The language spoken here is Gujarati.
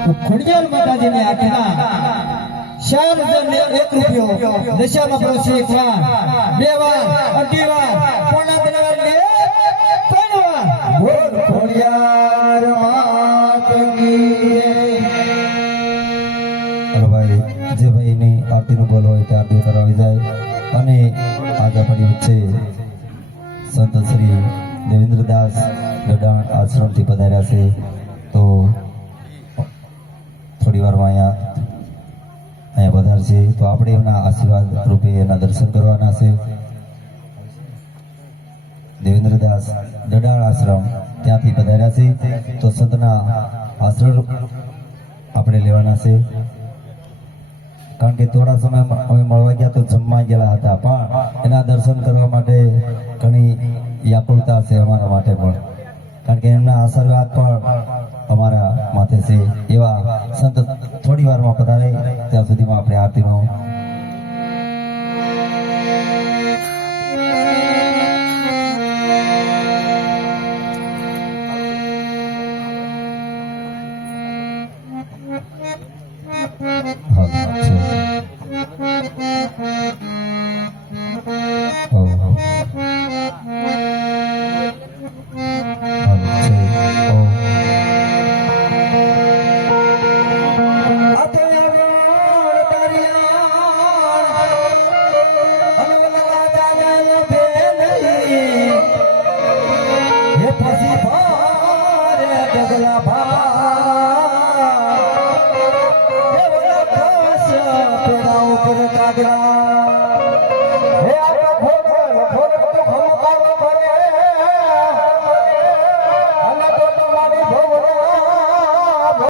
ખોડિયાર માતાજીની આંખના 4001 રૂપિયો દશામાં પડશે 1 વાર 2 વાર 2 વાર પોણા 3 વાર 3 વાર બોલ ખોડિયાર માતની અરે ભાઈ જે ભાઈની આરતીનું બોલ હોય તે આરતી કરાવી જાય અને આજ આપણી વચ્ચે સંત શ્રી દેવેન્દ્રદાસ ગઢાણ આશ્રમથી પધાર્યા છે તો થોડી વારમાં અહીંયા પધારશે તો આપણે એમના આશીર્વાદ રૂપે એના દર્શન કરવાના છે દેવેન્દ્રદાસ ગઢાણ આશ્રમ ત્યાંથી પધાર્યા છે તો સંતના આશ્રમ આપણે લેવાના છે કારણ કે થોડા સમય અમે મળવા ગયા તો જમવા ગયેલા હતા પણ એના દર્શન કરવા માટે ઘણી વ્યાકુળતા છે અમારા માટે પણ કારણ કે એમના આશીર્વાદ પણ અમારા માથે છે એવા સંત થોડી વારમાં પધારે ત્યાં સુધીમાં આપણે આરતીનો